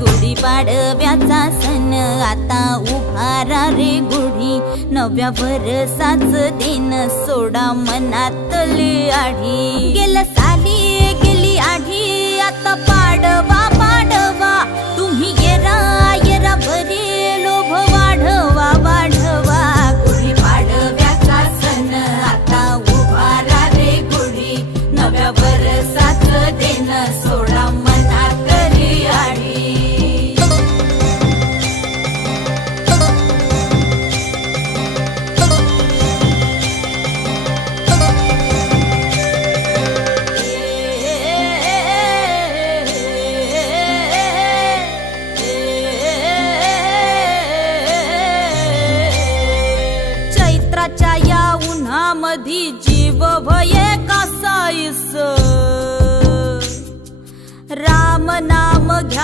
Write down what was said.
गुढीपाडव्याचा सण आता उभारा रे गुढी, नव्या वर्षाच दिन सोडा मनातली आढी। गेल्या साली गेली आढी, आता पाडवा पाडवा, तुम्ही येरा येरा भरी लोभ वाढवा वाढवा। गुढीपाडव्याचा सण आता उभारा रे गुढी, नव्या वर्षाच दिन सोडा मनातली आढी। चैत्राच्या या उन्हामधी जीव भये कासाईस, राम नाम घ्या।